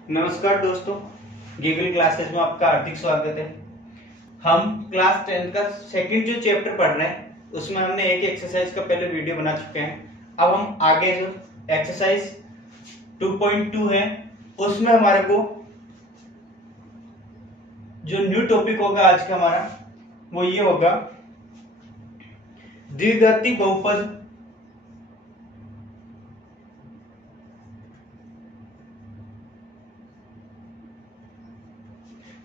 नमस्कार दोस्तों, गीगल क्लासेस में आपका हार्दिक स्वागत है। हम क्लास 10 का सेकंड जो चैप्टर पढ़ रहे हैं उसमें हमने एक एक्सरसाइज का पहले वीडियो बना चुके हैं। अब हम आगे जो एक्सरसाइज 2.2 है उसमें हमारे को जो न्यू टॉपिक होगा आज का हमारा वो ये होगा द्विघाती बहुपद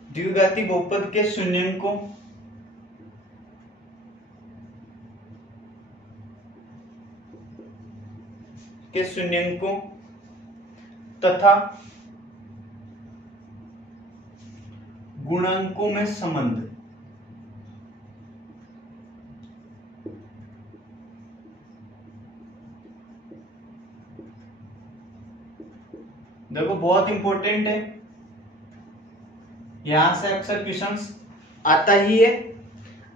द्विघाती बहुपद के शून्यंकों तथा गुणांकों में संबंध। देखो बहुत इंपॉर्टेंट है, यहां से अक्सर क्वेश्चंस आता ही है।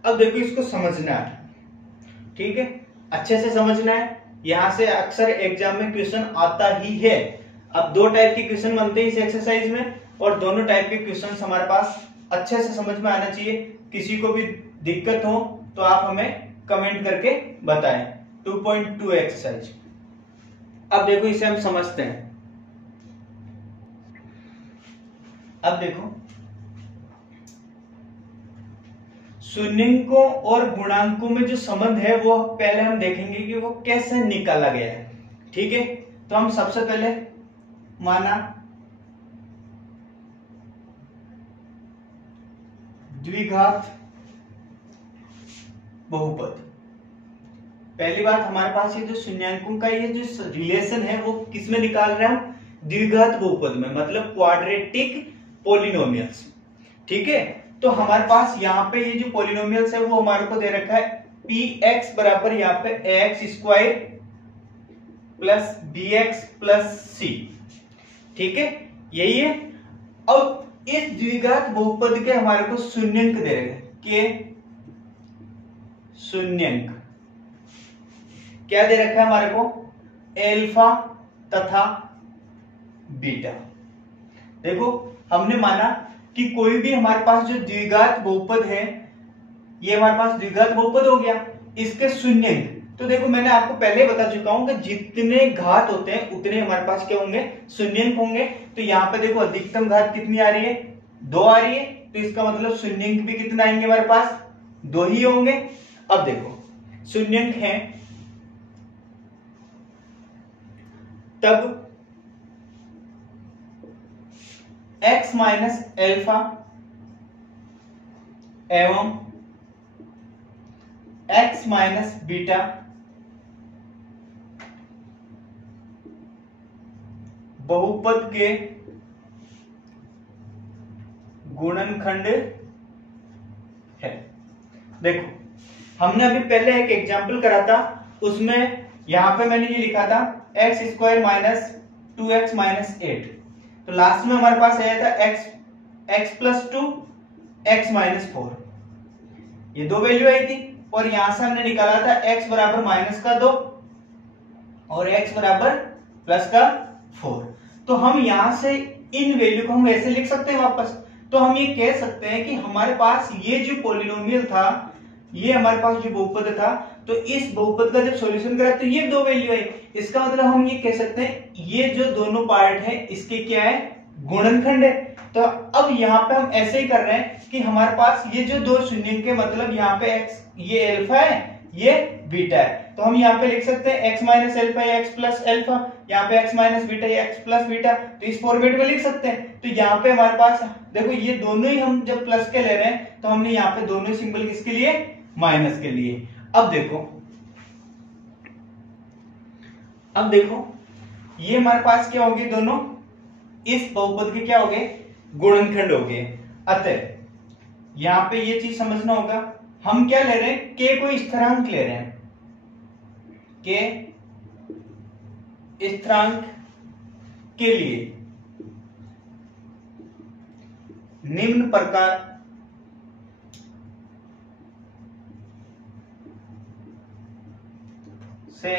अब देखो इसको समझना है, ठीक है, अच्छे से समझना है। यहां से अक्सर एग्जाम में क्वेश्चन आता ही है। अब दो टाइप के क्वेश्चन बनते हैं इस एक्सरसाइज में और दोनों टाइप के क्वेश्चन हमारे पास अच्छे से समझ में आना चाहिए। किसी को भी दिक्कत हो तो आप हमें कमेंट करके बताएं। 2.2 एक्सरसाइज। अब देखो इसे हम समझते हैं। अब देखो शून्यंकों और गुणांकों में जो संबंध है वो पहले हम देखेंगे कि वो कैसे निकाला गया है, ठीक है। तो हम सबसे पहले माना द्विघात बहुपद। पहली बात हमारे पास ये जो शून्यंकों का ये जो रिलेशन है वो किसमें निकाल रहे हैं? द्विघात बहुपद में, मतलब क्वाड्रेटिक पॉलिनोमियल्स, ठीक है। तो हमारे पास यहाँ पे ये जो पॉलिनोमियल्स है वो हमारे को दे रखा है पी एक्स बराबर यहाँ पे x square plus b x plus c, ठीक है, यही है। अब इस द्विघात बहुपद के हमारे को शून्यंक दे रखे के शून्यंक क्या दे रखा है हमारे को? एल्फा तथा बीटा। देखो हमने माना कि कोई भी हमारे पास जो द्विघात बहुपद है ये हमारे पास द्विघात बहुपद हो गया, इसके शून्यंक। तो देखो मैंने आपको पहले बता चुका हूं कि जितने घात होते हैं उतने हमारे पास क्या होंगे? शून्यंक होंगे। तो यहाँ पे देखो अधिकतम घात कितनी आ रही है? 2 आ रही है, तो इसका मतलब शून्यंक भी कितना आएंगे हमारे पास? 2 ही होंगे। अब देखो शून्यंक है तब x माइनस एल्फा एवं x माइनस बीटा बहुपद के गुणनखंड है। देखो हमने अभी पहले एक एग्जाम्पल करा था, उसमें यहां पे मैंने ये लिखा था x square minus 2x minus 8। तो लास्ट में हमारे पास आया था x प्लस 2 x माइनस 4, ये दो वैल्यू आई थी। और यहां से हमने निकाला था x बराबर माइनस का 2 और x बराबर प्लस का 4। तो हम यहां से इन वैल्यू को हम ऐसे लिख सकते हैं वापस। तो हम ये कह सकते हैं कि हमारे पास ये जो पॉलिनोमियल था, ये हमारे पास जो बहुपद था, तो इस बहुपद का जब सॉल्यूशन करा तो ये दो वैल्यू आई। इसका मतलब हम ये कह सकते हैं ये जो दोनों पार्ट है इसके क्या है? गुणनखंड है। तो अब यहाँ पे हम ऐसे ही कर रहे हैं कि हमारे पास ये जो दो शून्यंक के मतलब यहाँ पे x ये अल्फा है, ये बीटा है। तो हम यहाँ पे लिख सकते हैं x माइनस एल्फा या x प्लस एल्फा, यहाँ पे x माइनस बीटा या x प्लस बीटा। तो इस फॉर्मेट में लिख सकते हैं। तो यहाँ पे हमारे पास देखो ये दोनों ही हम जब प्लस के ले रहे हैं तो हमने यहाँ पे दोनों सिंबल किसके लिए? माइनस के लिए। अब देखो ये हमारे पास क्या होगी? दोनों इस बहुपद के क्या हो गए? गुणनखंड हो गए। अतः यहां पे ये चीज समझना होगा, हम क्या ले रहे हैं? के कोई स्थिरांक ले रहे हैं, के स्थिरांक के लिए निम्न प्रकार से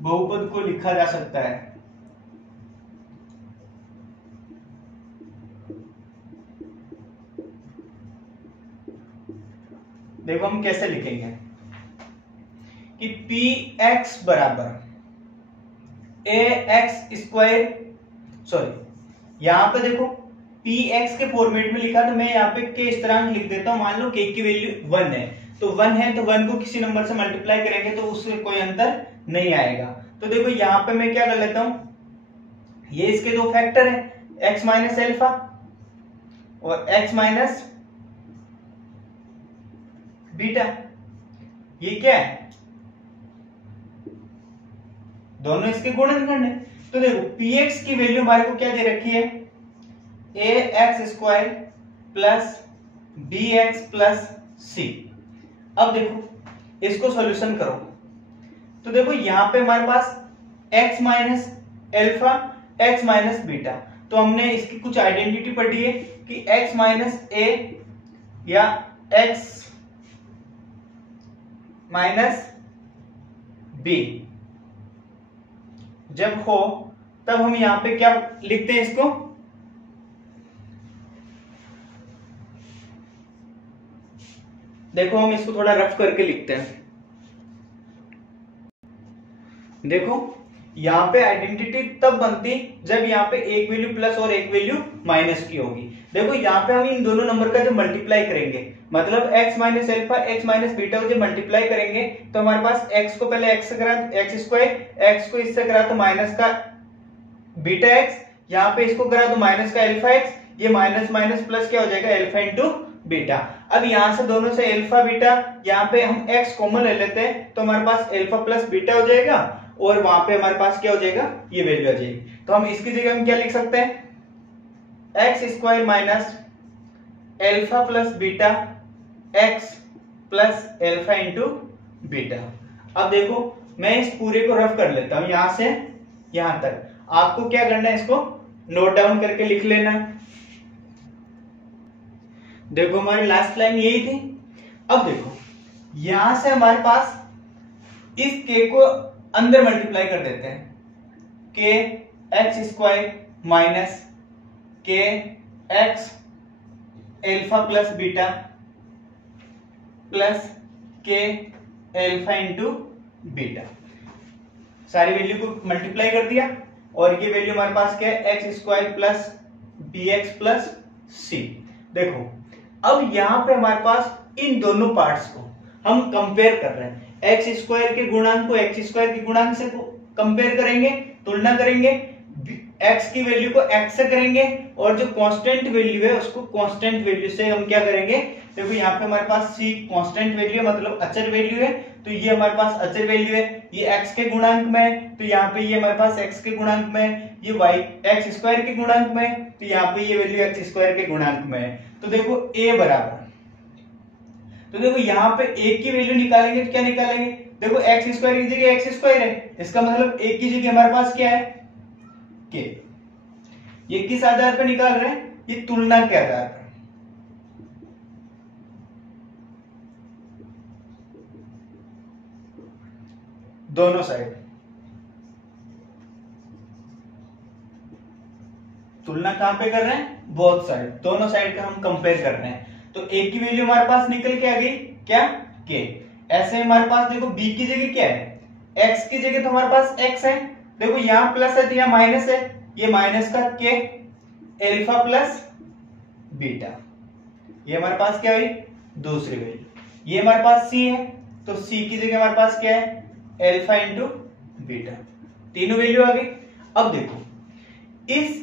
बहुपद को लिखा जा सकता है। देखो हम कैसे लिखेंगे कि पी एक्स बराबर ए एक्स स्क्वायर, सॉरी यहां पे देखो पी एक्स के फॉर्मेट में लिखा तो मैं यहाँ पे के स्थिरांक लिख देता हूं। मान लो के की वैल्यू 1 है, तो 1 है तो 1 को किसी नंबर से मल्टीप्लाई करेंगे तो उससे कोई अंतर नहीं आएगा। तो देखो यहाँ पे मैं क्या कर लेता हूं, ये इसके दो फैक्टर है x माइनस एल्फा और x माइनस बीटा, ये क्या है, दोनों इसके गुणनखंड है। तो देखो px की वैल्यू हमारे को क्या दे रखी है, a x square plus b x plus c. अब देखो इसको सॉल्यूशन करो तो देखो यहां पे हमारे पास x minus alpha x minus beta, तो हमने इसकी कुछ आइडेंटिटी पढ़ी है कि x माइनस ए या x माइनस बी जब हो तब हम यहां पे क्या लिखते हैं इसको, देखो हम इसको थोड़ा रफ करके लिखते हैं। देखो यहां पे आइडेंटिटी तब बनती जब यहाँ पे एक वैल्यू प्लस और एक वैल्यू माइनस की होगी। देखो यहाँ पे हम इन दोनों नंबर का जब मल्टीप्लाई करेंगे, मतलब x minus alpha x minus beta को जब मल्टीप्लाई करेंगे तो हमारे पास x को पहले x से करा एक्स स्क्वायर, x को इससे करा तो माइनस का बीटा x, यहाँ पे इसको करा तो माइनस का एल्फा x, ये माइनस माइनस प्लस क्या हो जाएगा एल्फा इंटू बीटा। अब यहां से दोनों से एल्फा बीटा, यहाँ पे हम x कॉमन ले लेते हैं तो हमारे पास एल्फा प्लस बीटा हो जाएगा और वहां पे हमारे पास क्या हो जाएगा, ये वैल्यू आ जाएगी। तो हम इसकी जगह हम क्या लिख सकते हैं, x square minus alpha plus beta x plus alpha into beta. अब देखो मैं इस पूरे को रफ कर लेता हूं यहां से यहां तक, आपको क्या करना है इसको नोट डाउन करके लिख लेना है। देखो हमारी लास्ट लाइन यही थी। अब देखो यहां से हमारे पास इस के को अंदर मल्टीप्लाई कर देते हैं, k x square minus k x alpha plus beta plus k alpha into beta, सारी वैल्यू को मल्टीप्लाई कर दिया और ये वैल्यू हमारे पास क्या है, x square plus b x plus c. देखो अब यहां पे हमारे पास इन दोनों पार्ट्स को हम कंपेयर कर रहे हैं, एक्स स्क्वायर के गुणांक को एक्स स्क्वायर के गुणांक से कंपेयर करेंगे, तुलना करेंगे, एक्स की वैल्यू को एक्स से करेंगे और जो कांस्टेंट वैल्यू है उसको कांस्टेंट वैल्यू से हम क्या करेंगे। देखो यहाँ पे हमारे पास सी कांस्टेंट वैल्यू है, मतलब अचर वैल्यू है, तो ये हमारे पास अचर वैल्यू है, ये एक्स के गुणांक में, तो यहाँ पे ये हमारे पास एक्स के गुणांक में, ये वाई एक्स स्क्वायर के गुणांक में, तो यहाँ पे ये वैल्यू एक्स स्क्वायर के गुणांक में है। तो देखो ए बराबर, तो देखो यहाँ पे एक की वैल्यू निकालेंगे तो क्या निकालेंगे, देखो एक्स स्क्वायर की जगह एक्स स्क्वायर है, इसका मतलब एक की जगह हमारे पास क्या है के। ये किस आधार पर निकाल रहे हैं, ये तुलना के आधार पर। दोनों साइड तुलना कहां पे कर रहे हैं, बोथ साइड, दोनों साइड का हम कंपेयर कर रहे हैं। तो ए की वैल्यू हमारे पास निकल के आ गई क्या, के। ऐसे हमारे पास देखो बी की जगह क्या है, एक्स की जगह तो हमारे पास एक्स है, देखो यहां प्लस है तो यहां माइनस है, ये माइनस का के एल्फा प्लस बीटा, ये हमारे पास क्या हुई दूसरी वैल्यू। ये हमारे पास सी है तो सी की जगह हमारे पास क्या है एल्फा इंटू बीटा, तीनों वैल्यू आ गई। अब देखो इस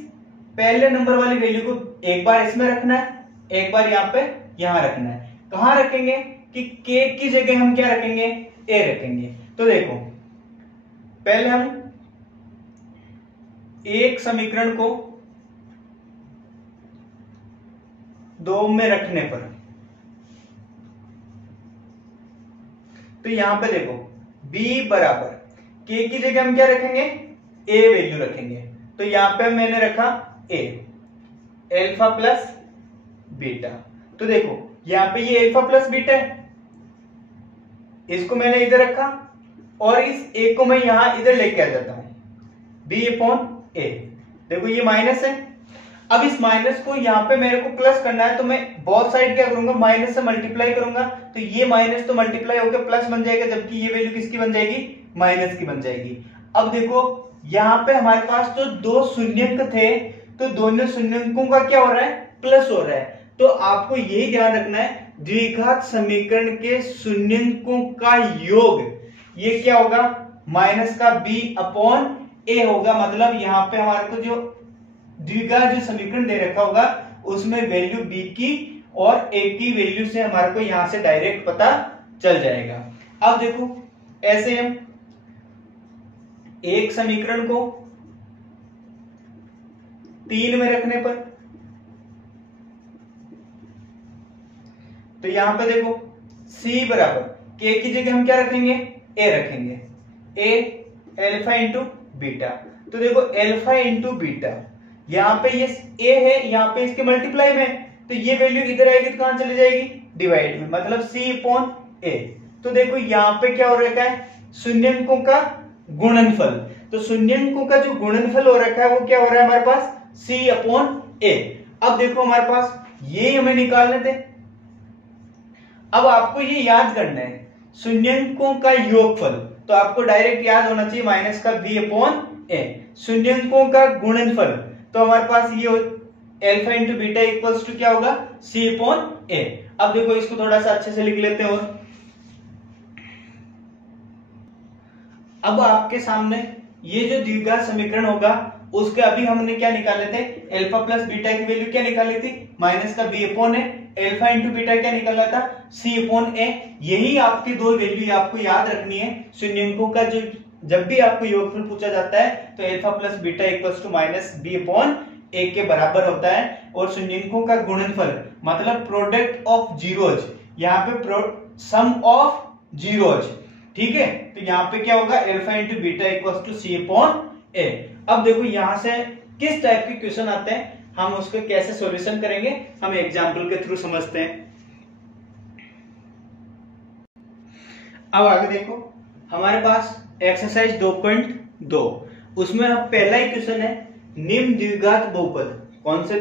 पहले नंबर वाली वैल्यू को एक बार इसमें रखना है, एक बार यहाँ पे यहां रखना है। कहां रखेंगे कि के की जगह हम क्या रखेंगे, ए रखेंगे। तो देखो पहले हम एक समीकरण को दो में रखने पर, तो यहां पे देखो b बराबर k की जगह हम क्या रखेंगे, a वैल्यू रखेंगे। तो यहां पे मैंने रखा a एल्फा प्लस बीटा। तो देखो यहां पे ये एल्फा प्लस बीटा है, इसको मैंने इधर रखा और इस a को मैं यहां इधर लेके आ जाता हूं b अपॉन a। देखो ये माइनस है, अब इस माइनस को यहाँ पे मेरे को प्लस करना है, तो मैं बोथ साइड क्या करूंगा, माइनस से मल्टीप्लाई करूंगा, तो ये माइनस तो मल्टीप्लाई होकर प्लस बन जाएगा, जबकि ये वैल्यू किसकी बन जाएगी, माइनस की बन जाएगी। अब देखो यहाँ पे हमारे पास तो दो शून्यंक थे, तो दोनों शून्यंकों का क्या हो रहा है, प्लस हो रहा है। तो आपको यही ध्यान रखना है, द्विघात समीकरण के शून्यंकों का योग ये क्या होगा, माइनस का b अपॉन a होगा। मतलब यहाँ पे हमारे को जो द्विघात जो समीकरण दे रखा होगा उसमें वैल्यू b की और a की वैल्यू से हमारे को यहां से डायरेक्ट पता चल जाएगा। अब देखो ऐसे हम एक समीकरण को 3 में रखने पर, तो यहां पे देखो c बराबर k की जगह हम क्या रखेंगे, a रखेंगे, a अल्फा इंटू बीटा। तो देखो अल्फा इंटू बीटा, यहाँ पे ये a है, यहाँ पे इसके मल्टीप्लाई में, तो ये वैल्यू इधर आएगी तो कहां चली जाएगी, डिवाइड में, मतलब c अपॉन a। तो देखो यहाँ पे क्या हो रखा है, शून्यंकों का गुणनफल। तो शून्यंकों का जो गुणनफल हो रखा है वो क्या हो रहा है हमारे पास, c अपॉन a। अब देखो हमारे पास ये हमें निकालने थे। अब आपको ये याद करना है शून्यंकों का योगफल, तो आपको डायरेक्ट याद होना चाहिए माइनस का b अपॉन a। शून्यंकों का गुणनफल, तो हमारे पास ये alpha into beta equals to क्या होगा, c अपॉन a। अब देखो इसको थोड़ा सा अच्छे से लिख लेते हैं। और अब आपके सामने ये जो द्विघात समीकरण होगा उसके अभी हमने क्या निकाले थे, अल्फा प्लस बीटा की वैल्यू क्या निकाली थी, माइनस का b upon a, alpha into beta क्या निकाला था, c अपॉन a। यही आपकी दो वैल्यू आपको याद रखनी है। शून्यंकों का जो जब भी आपको योगफल पूछा जाता है तो alpha plus beta equals to minus b upon a के बराबर होता है। और शून्यंकों का गुणनफल मतलब प्रोडक्ट ऑफ जीरोज, यहाँ पे सम ऑफ जीरोज, ठीक है। तो यहाँ पे क्या होगा, alpha into beta equals to c upon a। अब देखो यहां से किस टाइप के क्वेश्चन आते हैं, हम उसको कैसे सॉल्यूशन करेंगे, हम एग्जांपल के थ्रू समझते हैं। अब आगे देखो हमारे पास एक्सरसाइज 2.2, उसमें अब पहला ही क्वेश्चन है, निम्न द्विघात बहुपद। कौन से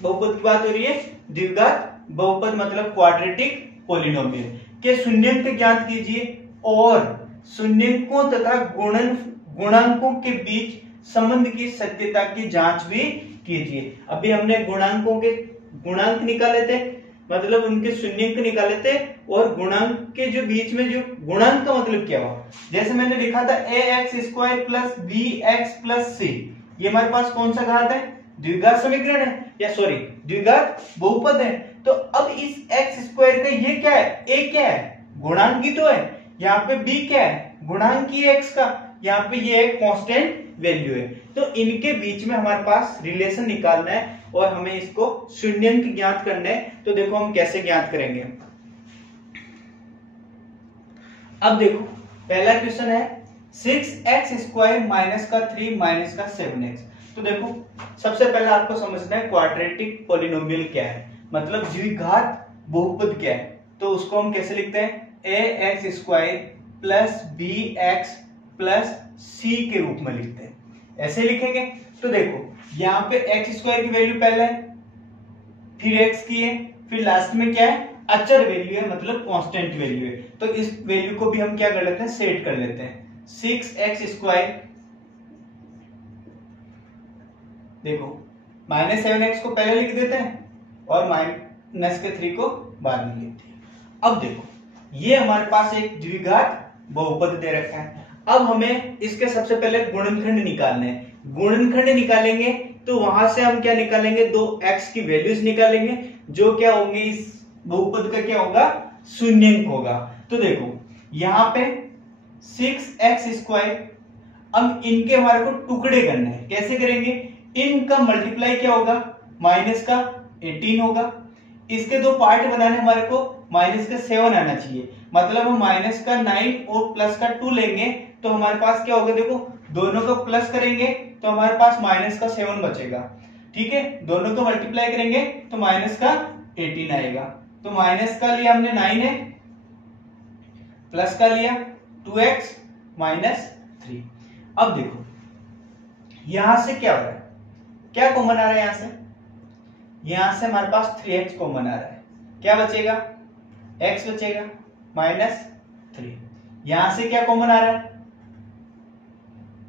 बहुपद की बात हो रही है, द्विघात बहुपद मतलब क्वाड्रेटिक पॉलिनोमियल के शून्यंक ज्ञात कीजिए और शून्यंकों तथा गुणांकों के बीच संबंध की सत्यता की जांच भी कीजिए। अभी हमने गुणांकों के गुणांक निकाले थे, मतलब उनके शून्यंक निकाले थे, और गुणांक के जो बीच में जो गुणांक का मतलब क्या हुआ, जैसे मैंने लिखा था ax² plus bx plus c, ये हमारे पास कौन सा घात है, द्विघात समीकरण है, या सॉरी द्विघात बहुपद है। तो अब इस x² का ये क्या है, a क्या है, गुणांक ही तो है, यहाँ पे b क्या है, गुणांक ही x का, यहाँ पे ये एक कांस्टेंट वैल्यू है। तो इनके बीच में हमारे पास रिलेशन निकालना है और हमें इसको शून्यंक ज्ञात करना है। तो देखो हम कैसे ज्ञात करेंगे। अब देखो पहला क्वेश्चन है 6x² माइनस का 3 माइनस का 7x। तो देखो सबसे पहले आपको समझना है क्वाड्रेटिक पॉलिनोमियल क्या है, मतलब द्विघात बहुपद क्या है। तो उसको हम कैसे लिखते हैं, ax² plus bx plus c के रूप में लिखते हैं, ऐसे लिखेंगे। तो देखो यहाँ पे x² की वैल्यू पहले है, फिर x की है, फिर लास्ट में क्या है, अचर वैल्यू है, मतलब कांस्टेंट वैल्यू है। तो इस वैल्यू को भी हम क्या कर लेते हैं, सेट कर लेते हैं। 6x², देखो माइनस 7x को पहले लिख देते हैं और माइनस के 3 को बाद में लिखते हैं। अब देखो ये हमारे पास एक द्विघात बहुपद दे रखा है। अब हमें इसके सबसे पहले गुणनखंड निकालने हैं। गुणनखंड निकालेंगे तो वहां से हम क्या निकालेंगे, दो x की वैल्यूज निकालेंगे, जो क्या होंगे, इस बहुपद का क्या होगा, शून्यंक होगा। तो देखो यहाँ पे 6x², अब इनके हमारे को टुकड़े करने हैं, कैसे करेंगे, इनका मल्टीप्लाई क्या होगा, माइनस का 18 होगा। इसके दो पार्ट बनाने हमारे को माइनस का 7 आना चाहिए, मतलब हम माइनस का 9 और प्लस का 2 लेंगे तो हमारे पास क्या होगा, देखो दोनों को प्लस करेंगे तो हमारे पास माइनस का 7 बचेगा, ठीक है। दोनों को मल्टीप्लाई करेंगे तो माइनस का 18 आएगा। तो माइनस का लिया हमने 9 है, प्लस का लिया 2x माइनस 3। अब देखो यहां से क्या हो रहा है, क्या कॉमन आ रहा है यहां से हमारे पास 3x कॉमन आ रहा है, क्या बचेगा x बचेगा -3। यहां से क्या कॉमन आ रहा है,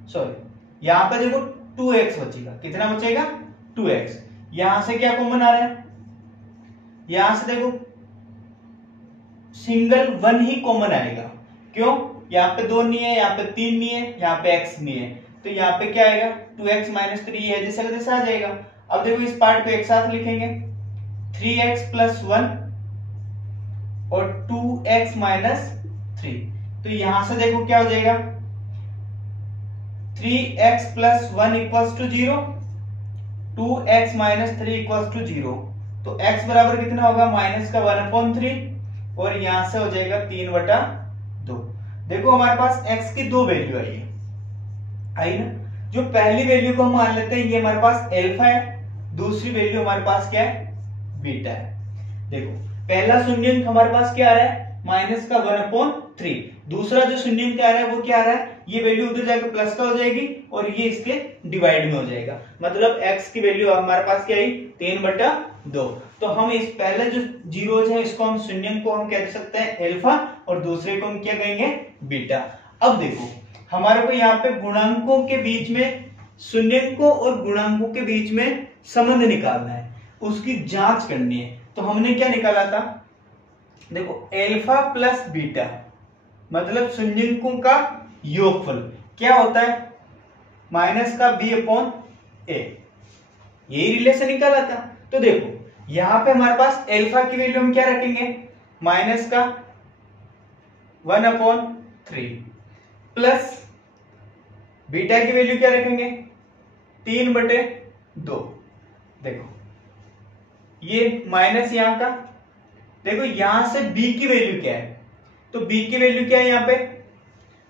सॉरी यहां पे देखो 2x बचेगा, कितना बचेगा 2x। यहां से क्या कॉमन आ रहा है, यहां से देखो सिंगल 1 ही कॉमन आएगा, क्यों, यहाँ पे 2 नहीं है, यहाँ पे 3 नहीं है, यहाँ पे x नहीं है, तो यहाँ पे क्या आएगा 2x - 3 है, जैसे का जैसा आ जाएगा। अब देखो इस पार्ट को एक साथ लिखेंगे, 3x + 1 और 2x - 3, तो यहां से देखो क्या हो जाएगा 3x + 1 = 0, 2x - 3 = 0, तो x बराबर कितना होगा -1/3 और यहां से हो जाएगा 3/2। देखो हमारे पास x की 2 वैल्यू आई ना, जो पहली वैल्यू को हम मान लेते हैं ये हमारे पास अल्फा है, दूसरी वैल्यू हमारे पास क्या है बीटा है। देखो पहला शून्यंक हमारे पास क्या आ रहा है -1/3, दूसरा जो शून्यंक आ रहा है वो क्या आ रहा है, ये वैल्यू उधर जाकर प्लस का हो जाएगी और ये इसके डिवाइड में हो जाएगा, मतलब x की वैल्यू हमारे पास क्या आई 3/2। तो हम इस पहले जो जीरोज है इसको हम शून्यंक को हम कह सकते हैं अल्फा और दूसरे को हम क्या कहेंगे बीटा। अब देखो हमारे को यहाँ पे गुणांकों के बीच में, शून्यंकों और गुणांकों के बीच में संबंध निकालना है, उसकी जांच करनी है। तो हमने क्या निकाला था, देखो अल्फा प्लस बीटा मतलब शून्यंकों का योगफल क्या होता है -b/a, यही रिलेशन निकाला था। तो देखो यहां पे हमारे पास अल्फा की वैल्यू हम क्या रखेंगे -1/3 प्लस बीटा की वैल्यू क्या रखेंगे 3/2। देखो ये माइनस यहां का, देखो यहां से b की वैल्यू क्या है, तो b की वैल्यू क्या है यहाँ पे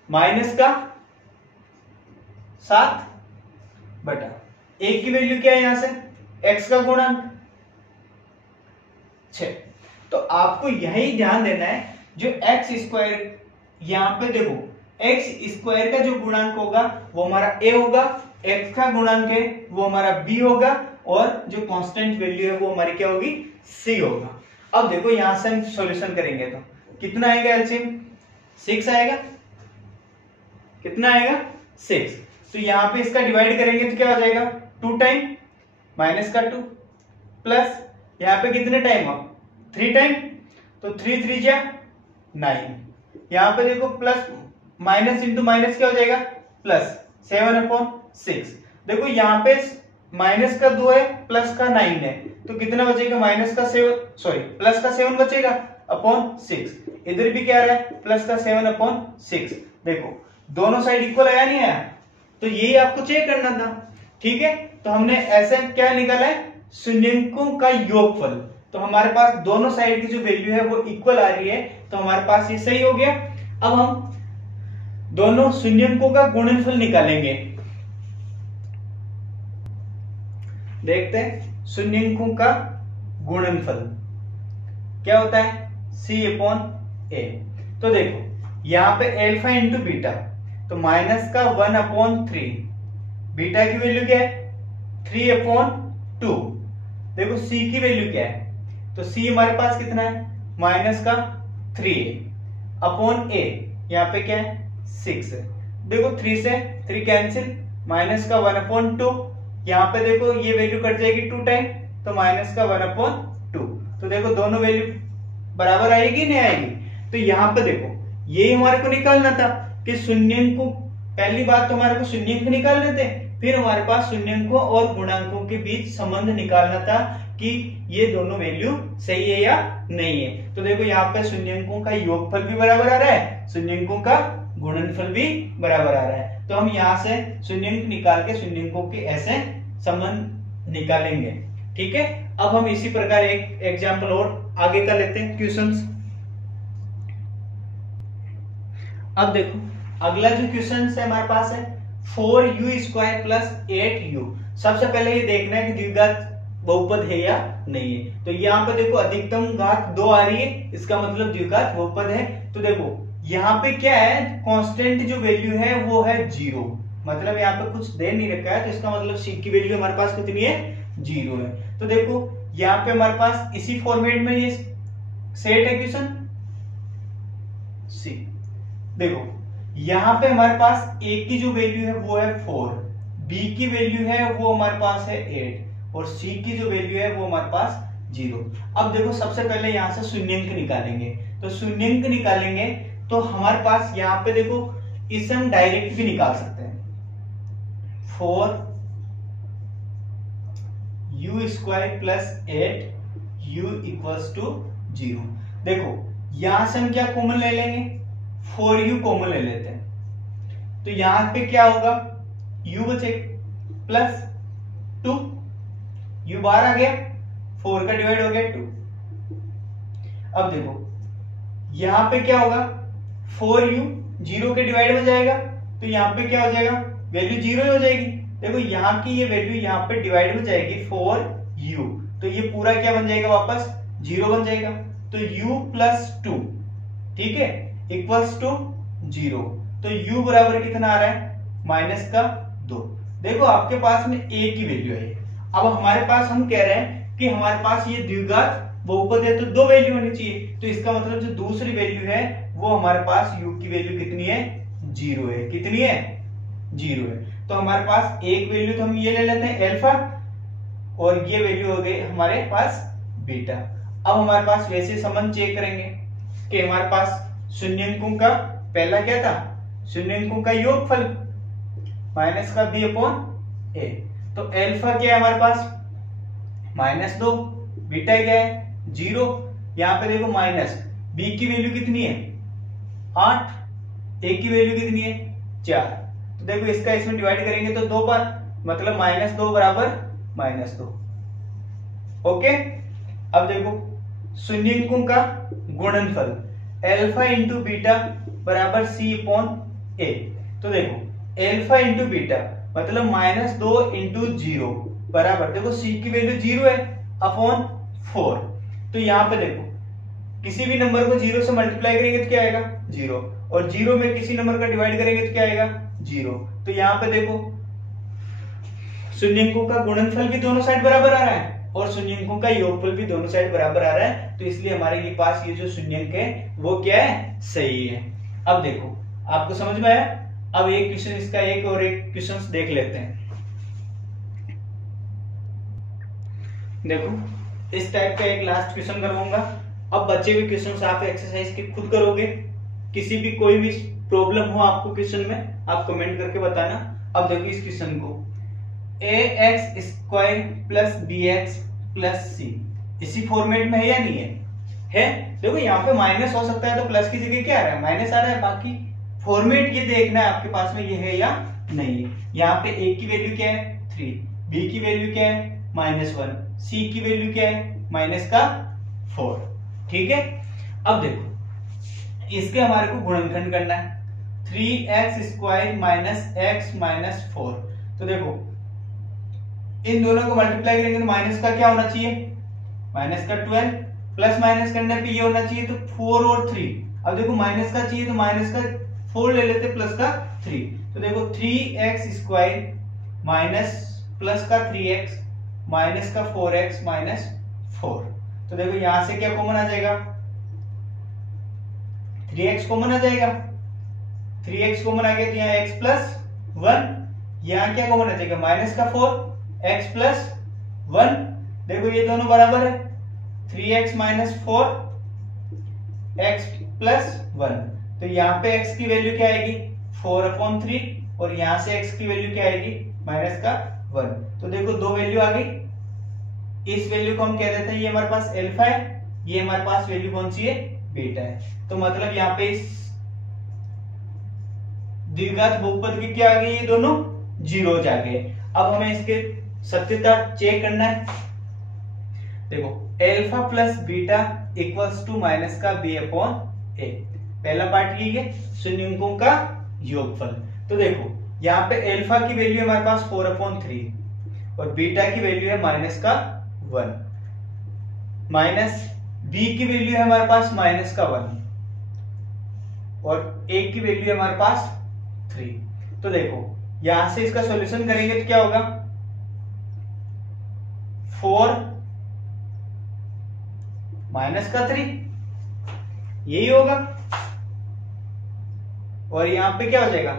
-7/a की वैल्यू क्या है यहां से x का गुणांक 6। तो आपको यही ध्यान देना है, जो x², यहां पे देखो x² का जो गुणांक होगा वो हमारा a होगा, x का गुणांक है वो हमारा b होगा और जो कांस्टेंट वैल्यू है वो हमारी क्या होगी c होगा। अब देखो यहां से हम सॉल्यूशन करेंगे तो कितना आएगा एलसीएम 6 आएगा, कितना आएगा 6। तो यहां पे इसका डिवाइड करेंगे तो क्या हो जाएगा 2 टाइम -2 प्लस यहां पे कितने टाइम हो 3 टाइम, तो 3 3 जा 9, यहां पे देखो प्लस माइनस इंटू माइनस क्या हो जाएगा +7/6। देखो यहाँ पे माइनस का 2 है प्लस का 9 है, तो कितना बचेगा प्लस का 7 बचेगा अपॉन 6। इधर भी क्या आ रहा है प्लस का 7/6। देखो दोनों साइड इक्वल आया नहीं आया, तो यही आपको चेक करना था, ठीक है। तो हमने ऐसे क्या निकाला है शून्यंकों का योगफल, तो हमारे पास दोनों साइड की जो वैल्यू है वो इक्वल आ रही है, तो हमारे पास ये सही हो गया। अब हम दोनों शून्यंकों का गुणनफल निकालेंगे। देखते हैं शून्यंकों का गुणनफल क्या होता है c/a। तो देखो यहां पे अल्फा इंटू बीटा, तो -1/3, बीटा की वैल्यू क्या है 3/2। देखो c की वैल्यू क्या है, तो c हमारे पास कितना है -3/a, यहाँ पे क्या है 6 है। देखो 3 से 3 कैंसिल, -1/2, यहाँ पे देखो ये वैल्यू कट जाएगी 2 टाइम, तो -1/2। तो देखो दोनों वैल्यू बराबर आएगी नहीं आएगी। तो यहाँ पे देखो यही हमारे को निकालना था कि शून्यंकों, पहली बात तो हमारे को शून्यंक निकालने थे, फिर हमारे पास शून्यंकों और गुणांकों के बीच संबंध निकालना था कि ये दोनों वैल्यू सही है या नहीं है। तो देखो यहाँ पे शून्यंकों का योगफल भी बराबर आ रहा है, शून्यंकों का गुणनफल भी बराबर आ रहा है। तो हम यहाँ से शून्यंक निकाल के शून्यंकों के ऐसे संबंध निकालेंगे, ठीक है। अब हम इसी प्रकार एक एग्जाम्पल और आगे का लेते हैं क्वेश्चंस। अब देखो अगला जो क्वेश्चन है हमारे पास है 4u² + 8u। सबसे पहले ये देखना है कि द्विघात बहुपद है या नहीं है। तो यहाँ पे देखो अधिकतम घात 2 आ रही है, इसका मतलब द्विघात बहुपद है। तो देखो यहाँ पे क्या है कांस्टेंट जो वैल्यू है वो है 0, मतलब यहाँ पे कुछ दे नहीं रखा है, तो इसका मतलब सी की वैल्यू हमारे पास कितनी है, 0 है। तो देखो यहाँ पे हमारे पास इसी फॉर्मेट में ये सेट है क्वेश्चन सी। देखो यहाँ पे हमारे पास ए की जो वैल्यू है वो है 4, बी की वैल्यू है वो हमारे पास है 8 और सी की जो वैल्यू है वो हमारे पास 0। अब देखो सबसे पहले यहाँ से शून्यंक निकालेंगे, तो शून्यंक निकालेंगे तो हमारे पास यहाँ पे देखो इसे हम डायरेक्ट भी निकाल सकते हैं, 4 u square plus 8 u equals to 0। देखो यहां से हम क्या कॉमन ले लेंगे, 4u कॉमन ले लेते हैं, तो यहां पे क्या होगा, u बचे प्लस 2, u बाहर आ गया, 4 का डिवाइड हो गया 2। अब देखो यहां पे क्या होगा, 4u 0 के डिवाइड में जाएगा, तो यहां पे क्या हो जाएगा, वैल्यू 0 हो जाएगी। देखो यहाँ की ये वैल्यू यहाँ पे डिवाइड हो जाएगी 4u, तो ये पूरा क्या बन जाएगा, वापस 0 बन जाएगा। तो u प्लस 2, ठीक है, इक्वल्स टू 0। तो u बराबर कितना आ रहा है, -2। देखो आपके पास में a की वैल्यू है, अब हमारे पास हम कह रहे हैं कि हमारे पास ये द्विघात बहुपद है तो 2 वैल्यू होनी चाहिए, तो इसका मतलब जो दूसरी वैल्यू है वो हमारे पास u की वैल्यू कितनी है, 0 है। कितनी है, 0 है। तो हमारे पास एक वैल्यू तो हम ये ले लेते हैं अल्फा, और ये वैल्यू हो गई हमारे पास बीटा। अब हमारे पास वैसे संबंध चेक करेंगे कि हमारे पास शून्यंकों का पहला क्या था, शून्यंकों का योगफल माइनस का b अपॉन a। तो अल्फा क्या है हमारे पास, -2, बीटा क्या है 0। यहाँ पे देखो माइनस, b की वैल्यू कितनी है 8, a की वैल्यू कितनी है 4। तो देखो इसका इसमें डिवाइड करेंगे तो 2 बार, मतलब -2 बराबर -2। ओके। अब देखो शून्यंकों का गुणनफल अल्फा इंटू बीटा बराबर c अपॉन a। तो देखो अल्फा इंटू बीटा मतलब -2 इंटू 0 बराबर, देखो c की वैल्यू 0 है अपॉन 4। तो यहाँ पे देखो किसी भी नंबर को 0 से मल्टीप्लाई करेंगे तो क्या आएगा 0, और 0 में किसी नंबर का डिवाइड करेंगे तो क्या आएगा 0। तो यहाँ पे देखो शून्यंकों का गुणनफल भी दोनों साइड बराबर आ रहा है और शून्यंकों का योगफल भी दोनों साइड बराबर आ रहा है, तो इसलिए हमारे ये पास ये जो शून्यंक है वो क्या है, सही है। अब देखो आपको समझ में आया। अब एक क्वेश्चन इसका एक और एक क्वेश्चन देख लेते हैं। देखो इस टाइप का एक लास्ट क्वेश्चन करवाऊंगा। अब बचे हुए क्वेश्चन आप एक्सरसाइज के खुद करोगे, किसी भी कोई भी प्रॉब्लम हो आपको क्वेश्चन में आप कमेंट करके बताना। अब देखो इस क्वेश्चन को ax square plus bx plus c इसी फॉर्मेट में है या नहीं है, है। देखो यहाँ पे माइनस हो सकता है तो प्लस की जगह क्या आ रहा है, माइनस आ रहा है। बाकी फॉर्मेट ये देखना है आपके पास में ये है या नहीं है। यहाँ पे a की वैल्यू क्या है 3, b की वैल्यू क्या है -1, c की वैल्यू क्या है -4, ठीक है। अब देखो इसके हमारे को गुणनखंड करना है, 3x square minus x minus 4। तो देखो इन दोनों को मल्टीप्लाई करेंगे तो माइनस का क्या होना चाहिए, माइनस का 12, प्लस माइनस करने पे ये होना चाहिए तो 4 और 3। अब देखो माइनस का चाहिए तो माइनस का 4 ले लेते, प्लस का 3। तो देखो 3x स्क्वायर माइनस प्लस का 3x माइनस का 4x माइनस 4। तो देखो यहां से क्या कॉमन आ जाएगा, 3x कॉमन आ जाएगा, 3x कॉमन आ गया तो यहाँ x प्लस 1, यहाँ क्या कॉमन आ जाएगा माइनस का 4 x प्लस 1। देखो ये दोनों बराबर है, 3x माइनस 4 x प्लस 1। तो यहाँ पे x की वैल्यू क्या आएगी 4/3 और यहाँ से x की वैल्यू क्या आएगी माइनस का 1। तो देखो दो वैल्यू आ गई। इस वैल्यू को हम कह देते हैं ये हमारे पास अल्फा है, ये हमारे पास वैल्यू कौन सी है बीटा है। तो मतलब यहाँ पे इस द्विघात बहुपद की क्या आ गई, ये दोनों 0 आ गए। अब हमें इसके सत्यता चेक करना है। देखो alpha plus beta equals to minus का b अपॉन a। पहला पार्ट ये है शून्यंकों का योगफल। तो देखो यहाँ पे अल्फा की वैल्यू हमारे पास 4/3 और बीटा की वैल्यू है माइनस का 1, माइनस b की वैल्यू है हमारे पास माइनस का 1 और a की वैल्यू है हमारे पास 3। तो देखो यहां से इसका सॉल्यूशन करेंगे तो क्या होगा, 4 माइनस का 3, यही होगा। और यहां पे क्या हो जाएगा,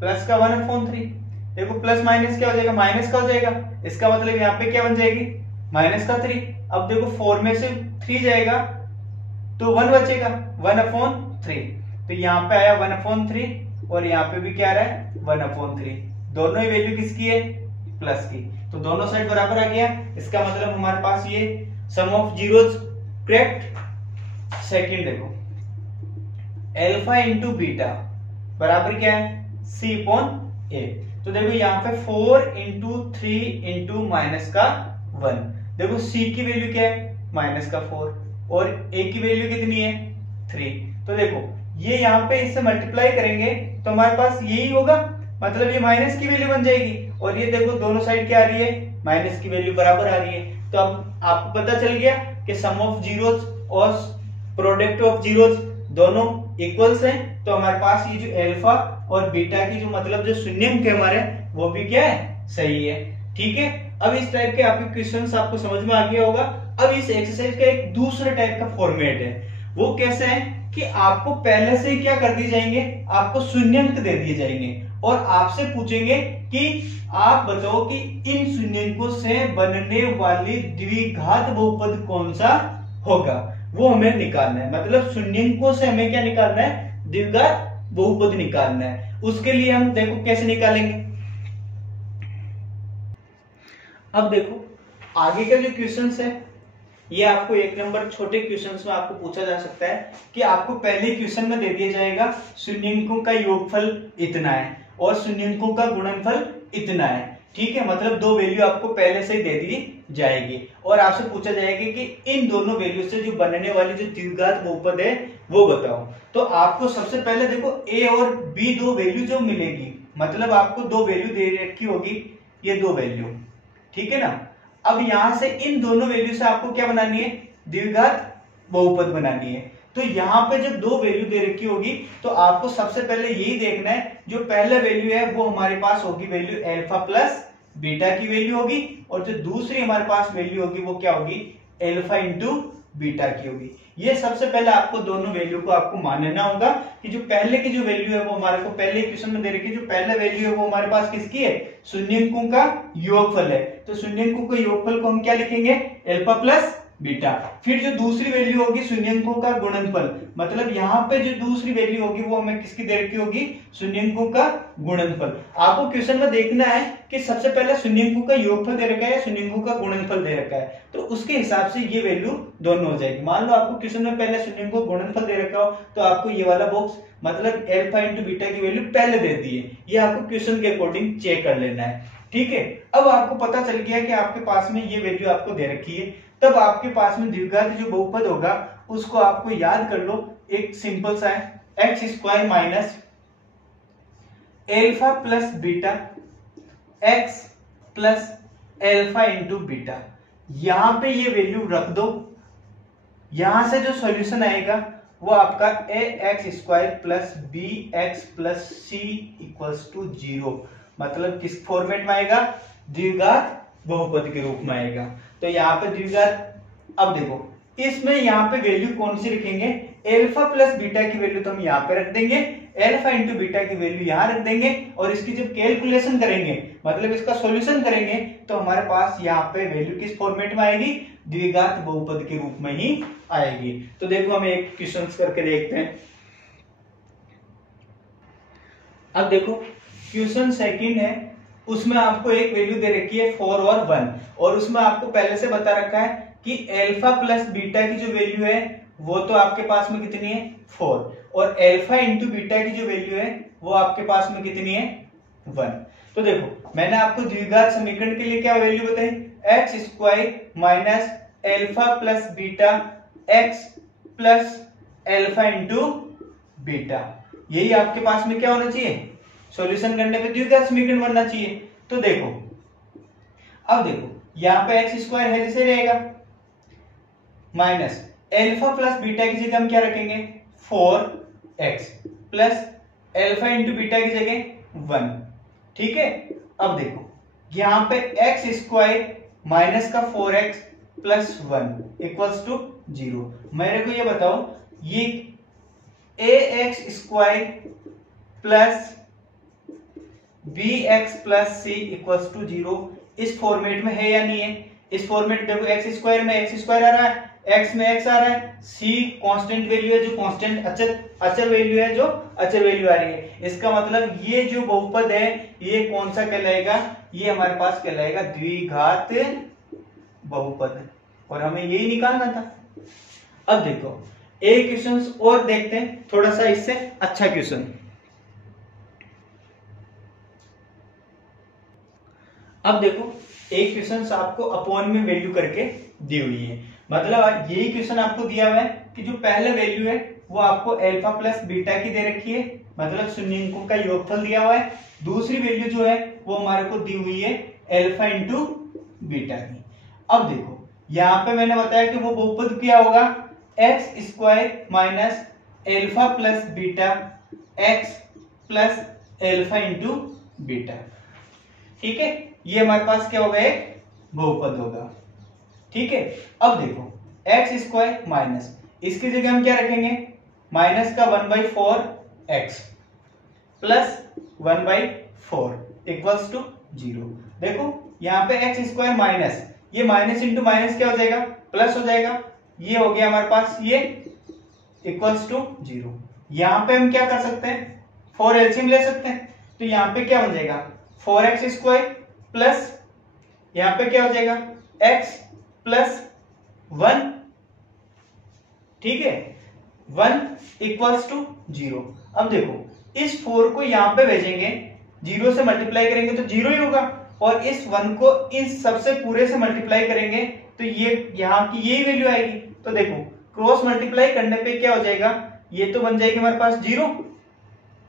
प्लस का 1/3। देखो प्लस माइनस क्या हो जाएगा, माइनस का हो जाएगा, इसका मतलब यहाँ पे क्या बन जाएगी, माइनस का 3। अब देखो 4 में से 3 जाएगा तो 1 बचेगा, 1/3। तो यहाँ पे आया 1/3 और यहाँ पे भी क्या आ रहा है 1/3। दोनों ही वैल्यू किसकी है, प्लस की, तो दोनों साइड बराबर आ गया। इसका मतलब हमारे पास ये सम ऑफ जीरोज करेक्ट। सेकंड देखो, अल्फा इंटू बीटा बराबर क्या है, C/A। तो देखो यहाँ पे 4 इंटू 3 इंटू माइनस का 1। देखो C की वैल्यू क्या है, माइनस का 4 और A की वैल्यू कितनी है, 3। तो देखो ये यहाँ पे इससे मल्टीप्लाई करेंगे तो हमारे पास यही होगा, मतलब ये माइनस की वैल्यू बन जाएगी। और ये देखो दोनों साइड क्या आ रही है, माइनस की वैल्यू बराबर आ रही है। तो अब आपको पता चल गया कि सम ऑफ जीरोज और प्रोडक्ट ऑफ जीरोज दोनों इक्वल्स हैं। तो हमारे पास ये जो अल्फा और बीटा की जो मतलब जो शून्यंक है हमारे, वो भी क्या है, सही है। ठीक है, अब इस टाइप के आपके क्वेश्चंस आपको समझ में आ गया होगा। अब इस एक्सरसाइज का एक दूसरा टाइप का फॉर्मेट है, वो कैसे है कि आपको पहले से क्या कर दिए जाएंगे, आपको शून्यंक दे दिए जाएंगे और आपसे पूछेंगे कि आप बताओ कि इन शून्यंकों से बनने वाली द्विघात बहुपद कौन सा होगा, वो हमें निकालना है। मतलब शून्यंकों से हमें क्या निकालना है, द्विघात बहुपद निकालना है। उसके लिए हम देखो कैसे निकालेंगे। अब देखो आगे का जो क्वेश्चंस है, ये आपको 1 नंबर छोटे क्वेश्चंस में आपको पूछा जा सकता है कि आपको पहले क्वेश्चन में दे दिया जाएगा शून्यंकों का योगफल इतना है और शून्यंकों का गुणनफल इतना है। ठीक है, मतलब 2 वैल्यू आपको पहले से ही दे दी जाएगी और आपसे पूछा जाएगा कि इन दोनों वैल्यू से जो बनने वाली जो द्विघात बहुपद है वो बताओ। तो आपको सबसे पहले देखो A और B 2 वैल्यू जो मिलेगी, मतलब आपको 2 वैल्यू दे रखी होगी, ये 2 वैल्यू, ठीक है ना। अब यहां से इन दोनों वैल्यू से आपको क्या बनानी है, द्विघात बहुपद बनानी है। तो यहाँ पे जब 2 वैल्यू दे रखी होगी तो आपको सबसे पहले यही देखना है, जो पहला वैल्यू है वो हमारे पास होगी वैल्यू अल्फा प्लस बीटा की वैल्यू होगी और जो दूसरी हमारे पास वैल्यू होगी वो क्या होगी, अल्फा इंटू बीटा की होगी। ये सबसे पहले आपको दोनों वैल्यू को आपको मानना होगा कि जो पहले की जो वैल्यू है वो हमारे को पहले क्वेश्चन में दे रखी है, जो पहला वैल्यू है वो हमारे पास किसकी है, शून्यंकों का योगफल है। तो शून्यंकों के योगफल को हम क्या लिखेंगे, अल्फा प्लस बीटा। फिर जो दूसरी वैल्यू होगी शून्यंकों का गुणनफल, मतलब यहाँ पे जो दूसरी वैल्यू होगी वो हमें किसकी दे रखी होगी, शून्यंकों का गुणनफल। आपको क्वेश्चन में देखना है कि सबसे पहले शून्यंकों का योगफल दे रखा है, शून्यंकों का गुणनफल दे रखा है, तो उसके हिसाब से ये वैल्यू दोनों हो जाएगी। मान लो आपको क्वेश्चन में पहले शून्यंकों का गुणनफल दे रखा हो तो आपको ये वाला बॉक्स मतलब अल्फा इंटू बीटा की वैल्यू पहले दे दी है, ये आपको क्वेश्चन के अकॉर्डिंग चेक कर लेना है। ठीक है, अब आपको पता चल गया कि आपके पास में ये वैल्यू आपको दे रखी है, तब आपके पास में द्विघात जो बहुपद होगा उसको आपको याद कर लो, एक सिंपल सा है, x square minus alpha plus beta x plus alpha into beta. यहां पे ये वैल्यू रख दो, यहां से जो सॉल्यूशन आएगा वो आपका a x square plus b x plus c equals to 0, मतलब किस फॉर्मेट में आएगा, द्विघात बहुपद के रूप में आएगा। तो यहाँ पे द्विघात, अब देखो इसमें यहाँ पे वैल्यू कौन सी रखेंगे, अल्फा प्लस बीटा की वैल्यू तो हम यहाँ पे रख देंगे, अल्फा इंटू बीटा की वैल्यू यहाँ रख देंगे और इसकी जब कैलकुलेशन करेंगे मतलब इसका सॉल्यूशन करेंगे तो हमारे पास यहाँ पे वैल्यू किस फॉर्मेट में आएगी, द्विघात बहुपद के रूप में ही आएगी। तो देखो हम एक क्वेश्चन करके देखते हैं। अब देखो क्वेश्चन सेकंड है, उसमें आपको एक वैल्यू दे रखी है 4 और 1 और उसमें आपको पहले से बता रखा है कि अल्फा प्लस बीटा की जो वैल्यू है वो तो आपके पास में कितनी है 4 और अल्फा इंटू बीटा की जो वैल्यू है वो आपके पास में कितनी है 1। तो देखो मैंने आपको द्विघात समीकरण के लिए क्या वैल्यू बताई, x square minus alpha plus beta x plus alpha into beta, यही आपके पास में क्या होना चाहिए, सॉल्यूशन करने पे द्विघात समीकरण बनना चाहिए। तो देखो अब देखो यहाँ पे एक्स स्क्वायर है जैसे रहेगा माइनस अल्फा प्लस बीटा की जगह हम क्या रखेंगे 4x plus alpha into beta की जगह 1, ठीक है। अब देखो यहाँ पे एक्स स्क्वायर माइनस का 4x प्लस 1 इक्वल्स टू 0। मेरे को ये बताओ ये ax square plus bx plus c equals to 0 इस फॉर्मेट में है या नहीं है? इस फॉर्मेट देखो एक्स स्क्वायर में एक्स स्क्वायर आ रहा है, एक्स में एक्स आ रहा है, c कांस्टेंट वैल्यू है जो कांस्टेंट अचर वैल्यू है जो अचर वैल्यू आ रही है। इसका मतलब ये जो बहुपद है ये कौन सा कहलाएगा? ये हमारे पास कहलाएगा द्विघात बहुपद, और हमें यही निकालना था। अब देखो एक क्वेश्चन और देखते हैं, थोड़ा सा इससे अच्छा क्वेश्चन। अब देखो एक क्वेश्चन आपको अपॉन में वैल्यू करके दी हुई है, मतलब यही क्वेश्चन आपको दिया हुआ है कि जो पहले वैल्यू है वो आपको अल्फा प्लस बीटा की दे रखी है, मतलब शून्यंकों का योगफल दिया हुआ है। दूसरी वैल्यू जो है वो हमारे को दी हुई है अल्फा इंटू बीटा की। अब देखो यहाँ पे मैंने बताया कि वो बहुपद क्या होगा, x square minus alpha plus beta x plus alpha into beta, ठीक है। ये हमारे पास क्या होगा, एक बहुपद होगा, ठीक है। अब देखो एक्स स्क्वायर माइनस, इसकी जगह हम क्या रखेंगे, माइनस का 1/4 एक्स प्लस 1/4 इक्वल्स टू 0। देखो यहाँ पे एक्स स्क्वायर माइनस, ये माइनस इंटू माइनस क्या हो जाएगा, प्लस हो जाएगा। ये हो गया हमारे पास ये इक्वल्स टू 0। यहाँ पे हम क्या कर सकते हैं, 4 एलसीएम ले सकते हैं, तो यहाँ पे क्या हो जाएगा 4x स्क्वायर प्लस यहाँ पे क्या हो जाएगा x प्लस 1, ठीक है, 1 इक्वल्स टू 0। अब देखो इस 4 को यहाँ पे भेजेंगे, 0 से मल्टीप्लाई करेंगे तो 0 ही होगा, और इस 1 को इस सबसे पूरे से मल्टीप्लाई करेंगे तो ये यहाँ की यही वैल्यू आएगी। तो देखो क्रॉस मल्टीप्लाई करने पे क्या हो जाएगा, ये तो बन जाएगी हमारे पास 0,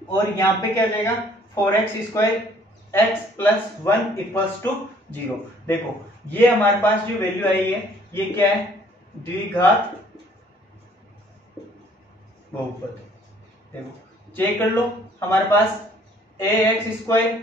और यहाँ पे क्या आ जाएगा 4x square x plus 1 equals to 0। देखो ये हमारे पास जो वैल्यू आई है ये क्या है, द्विघात बहुपद। देखो चेक कर लो, हमारे पास ax square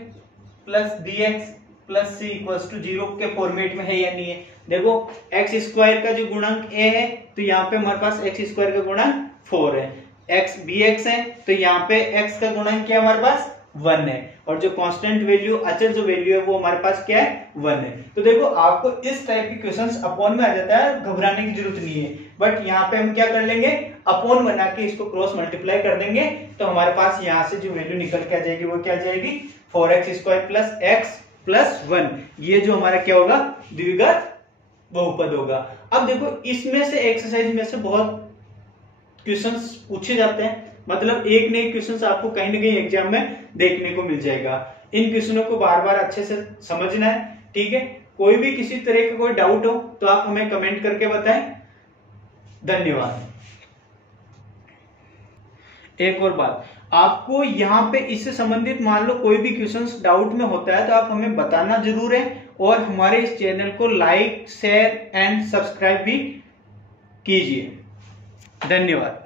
plus bx plus c equals to 0 के फॉर्मेट में है या नहीं है। देखो x स्क्वायर का जो गुणांक a है तो यहाँ पे हमारे पास x स्क्वायर का गुणांक 4 है, x bx है तो यहाँ पे x का गुणांक क्या हमारे पास 1 है, और जो कांस्टेंट वैल्यू अचल जो वैल्यू है वो हमारे पास क्या है 1 है। तो देखो आपको इस टाइप के क्वेश्चंस अपॉन में आ जाता है, घबराने की जरूरत नहीं है, बट यहाँ पे हम क्या कर लेंगे, अपॉन बना के इसको क्रॉस मल्टीप्लाई कर देंगे तो हमारे पास यहाँ से जो वैल्यू निकल के आ जाएगी वो क्या आ जाएगी 4x square plus x plus 1। ये जो हमारा क्या होगा, द्विघात बहुपद होगा। अब देखो इसमें से एक्सरसाइज में से बहुत क्वेश्चंस पूछे जाते हैं, मतलब एक न एक क्वेश्चन आपको कहीं ना कहीं एग्जाम में देखने को मिल जाएगा। इन क्वेश्चनों को बार बार अच्छे से समझना है, ठीक है। कोई भी किसी तरह का कोई डाउट हो तो आप हमें कमेंट करके बताएं। धन्यवाद। एक और बात, आपको यहाँ पे इससे संबंधित मान लो कोई भी क्वेश्चन डाउट में होता है तो आप हमें बताना जरूर है, और हमारे इस चैनल को लाइक शेयर एंड सब्सक्राइब भी कीजिए। धन्यवाद।